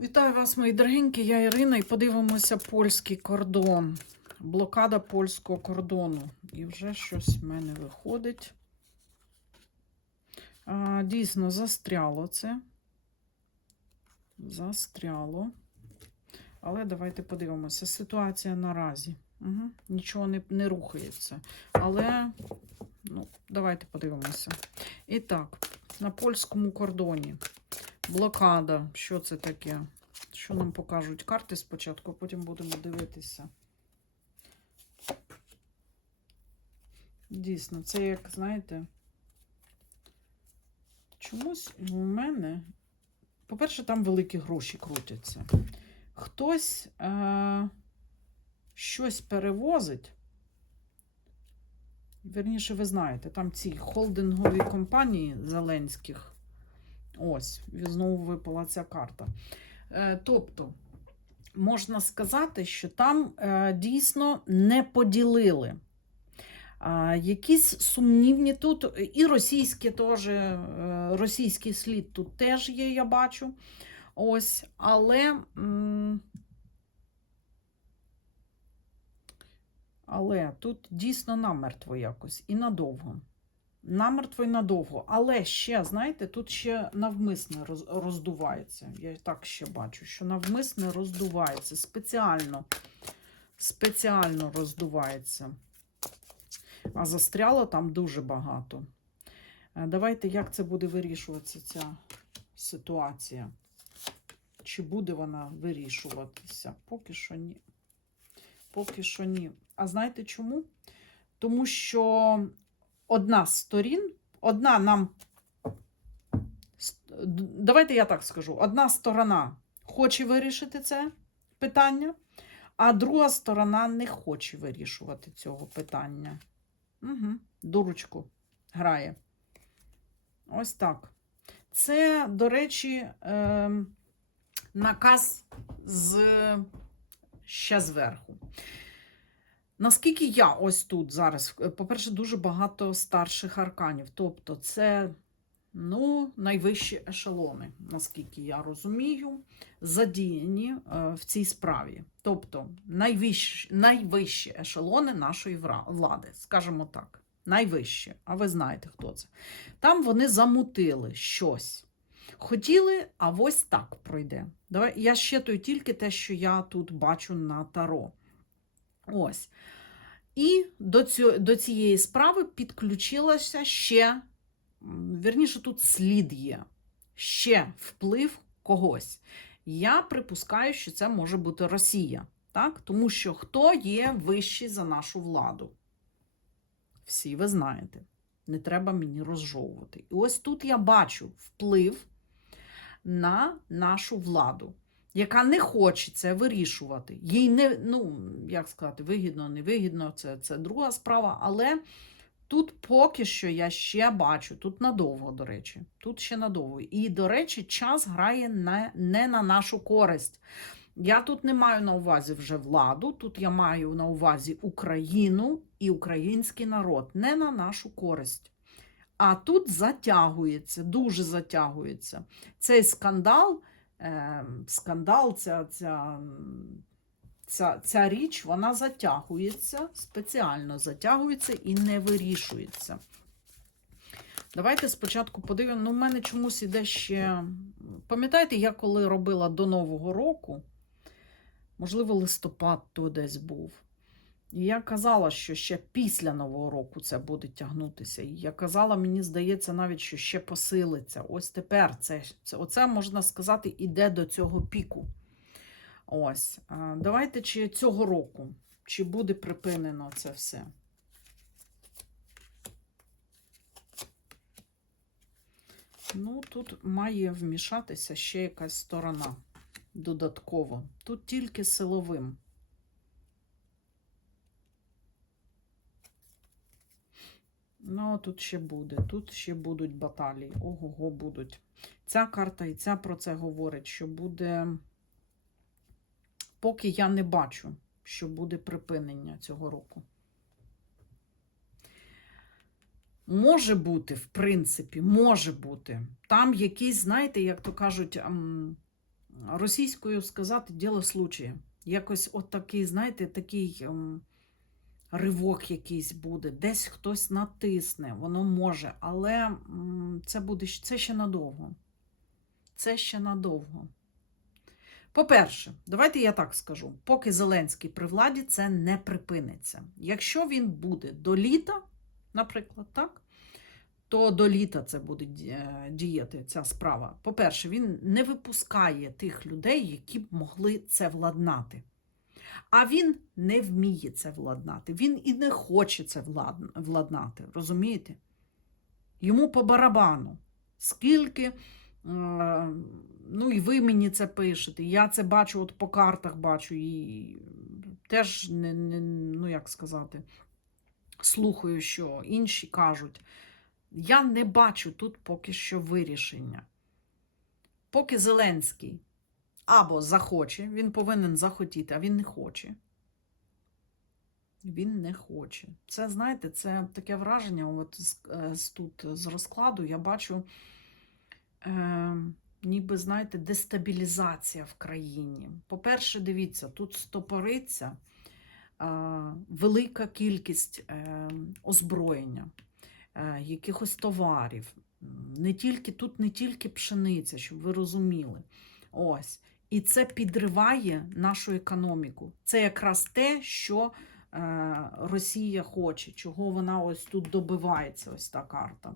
Вітаю вас, мої дорогенькі, я Ірина, і подивимося польський кордон. Блокада польського кордону. І вже щось в мене виходить. А, дійсно, застряло це. Застряло. Але давайте подивимося. Ситуація наразі. Угу. Нічого не, не рухається. Але, ну, давайте подивимося. І так, на польському кордоні. Блокада. Що це таке? Що нам покажуть карти спочатку, а потім будемо дивитися. Дійсно, це як, знаєте, чомусь у мене. По-перше, там великі гроші крутяться. Хтось е- щось перевозить. Верніше, ви знаєте, там ці холдингові компанії Зеленських. Ось, знову випала ця карта. Е, тобто, можна сказати, що там е, дійсно не поділили. Якісь сумнівні тут, і російські теж, е, російський слід тут теж є, я бачу. Ось, але. Але тут дійсно намертво якось і надовго. Намертво і надовго. Але ще, знаєте, тут ще навмисне роздувається. Я так ще бачу, що навмисне роздувається. Спеціально. Спеціально роздувається. А застряло там дуже багато. Е, Давайте, як це буде вирішуватися, ця ситуація? Чи буде вона вирішуватися? Поки що ні. Поки що ні. А знаєте чому? Тому що одна з сторін, одна нам. Давайте я так скажу: одна сторона хоче вирішити це питання, а друга сторона не хоче вирішувати цього питання. Угу. Дурочку грає. Ось так. Це, до речі, ем, наказ з ще зверху. Наскільки я ось тут зараз, е, по-перше, дуже багато старших арканів. Тобто, це ну, найвищі ешелони, наскільки я розумію, задіяні е, в цій справі. Тобто, найвищі, найвищі ешелони нашої влади, скажімо так. Найвищі, а ви знаєте, хто це. Там вони замутили щось. Хотіли, а ось так пройде. Давай, я щитую тільки те, що я тут бачу на таро. Ось. І до, цю, до цієї справи підключилася ще, м, вірніше, тут слід є, ще вплив когось. Я припускаю, що це може бути Росія, так? тому що хто є вищий за нашу владу? Всі ви знаєте. Не треба мені розжовувати. І ось тут я бачу вплив на нашу владу яка не хоче це вирішувати. Їй не, ну, як сказати, вигідно, невигідно, це, це друга справа. Але тут поки що я ще бачу, тут надовго, до речі, тут ще надовго. І, до речі, час грає не, не на нашу користь. Я тут не маю на увазі вже владу, тут я маю на увазі Україну і український народ, не на нашу користь. А тут затягується, дуже затягується. Цей скандал е, скандал, ця, ця, ця, ця річ, вона затягується, спеціально затягується і не вирішується. Давайте спочатку подивимося. Ну, в мене чомусь іде ще. Пам'ятаєте, я коли робила до Нового року, можливо, листопад то десь був. І я казала, що ще після Нового року це буде тягнутися. І я казала, мені здається, навіть, що ще посилиться. Ось тепер це, це оце можна сказати, іде до цього піку. Ось. Давайте чи цього року, чи буде припинено це все. Ну, тут має вмішатися ще якась сторона додатково. Тут тільки силовим. Ну, тут ще буде. Тут ще будуть баталії. Ого-го, будуть. Ця карта і ця про це говорить, що буде. Поки я не бачу, що буде припинення цього року. Може бути, в принципі, може бути. Там якісь, знаєте, як то кажуть, ем, російською сказати діло случаю. Якось от такий, знаєте, такий ем, ривок якийсь буде, десь хтось натисне, воно може, але це буде це ще надовго. Це ще надовго. По-перше, давайте я так скажу: поки Зеленський при владі, це не припиниться. Якщо він буде до літа, наприклад, так, то до літа це буде е, діяти ця справа. По-перше, він не випускає тих людей, які б могли це владнати. А він не вміє це владнати. Він і не хоче це владнати. Розумієте? Йому по барабану. Скільки, е, ну і ви мені це пишете, я це бачу, от по картах бачу, і теж не, не ну як сказати, слухаю, що інші кажуть. Я не бачу тут поки що вирішення. Поки Зеленський або захоче, він повинен захотіти, а він не хоче. Він не хоче. Це, знаєте, це таке враження, от е, з тут з розкладу я бачу, е, ніби, знаєте, дестабілізація в країні. По-перше, дивіться, тут стопориться е, велика кількість е, озброєння, е, якихось товарів. Не тільки, тут не тільки пшениця, щоб ви розуміли. Ось. І це підриває нашу економіку. Це якраз те, що е, Росія хоче, чого вона ось тут добивається, ось та карта.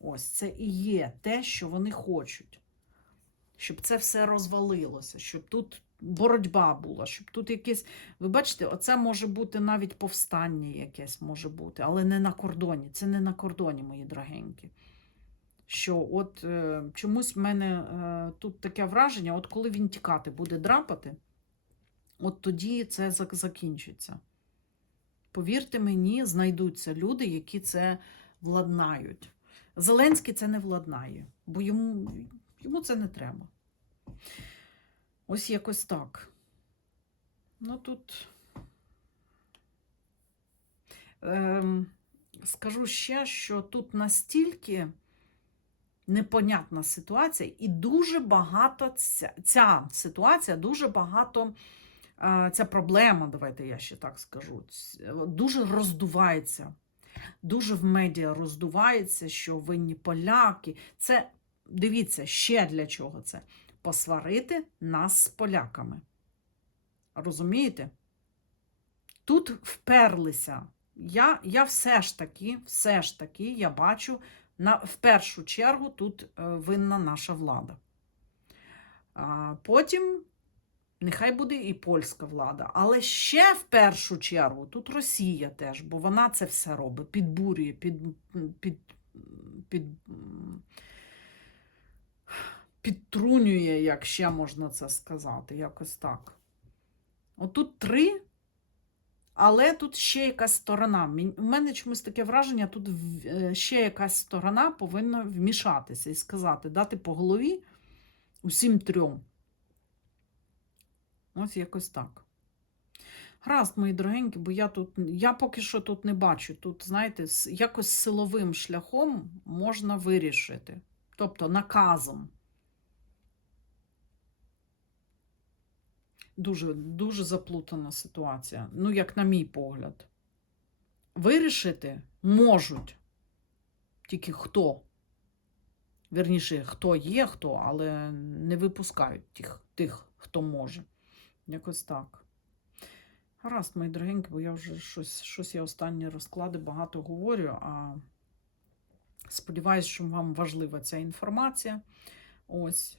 Ось це і є те, що вони хочуть. Щоб це все розвалилося, щоб тут боротьба була, щоб тут якесь. Ви бачите, оце може бути навіть повстання якесь може бути, але не на кордоні. Це не на кордоні, мої дорогенькі. Що от е, чомусь в мене е, тут таке враження, от коли він тікати буде драпати, от тоді це зак- закінчиться. Повірте мені, знайдуться люди, які це владнають. Зеленський це не владнає, бо йому, йому це не треба. Ось якось так. Ну тут. Ем, скажу ще, що тут настільки непонятна ситуація, і дуже багато ця, ця ситуація, дуже багато. е, Ця проблема, давайте я ще так скажу, дуже роздувається. Дуже в медіа роздувається, що винні поляки. Це дивіться, ще для чого це? Посварити нас з поляками. Розумієте? Тут вперлися. Я, я все ж таки, все ж таки, я бачу, на, в першу чергу тут е, винна наша влада. А потім нехай буде і польська влада. Але ще в першу чергу тут Росія теж, бо вона це все робить, підбурює, під, під, під, підтрунює, як ще можна це сказати, якось так. Отут три, але тут ще якась сторона. У мене чомусь таке враження, тут е, ще якась сторона повинна вмішатися і сказати, дати по голові усім трьом. Ось якось так. Гаразд, мої дорогенькі, бо я тут, я поки що тут не бачу. Тут, знаєте, якось силовим шляхом можна вирішити. Тобто наказом. Дуже, дуже заплутана ситуація. Ну, як на мій погляд. Вирішити можуть. Тільки хто. Вірніше, хто є, хто, але не випускають тих, тих хто може. Якось так. Гаразд, мої дорогенькі, бо я вже щось, щось я останні розклади багато говорю. А сподіваюсь, що вам важлива ця інформація. Ось.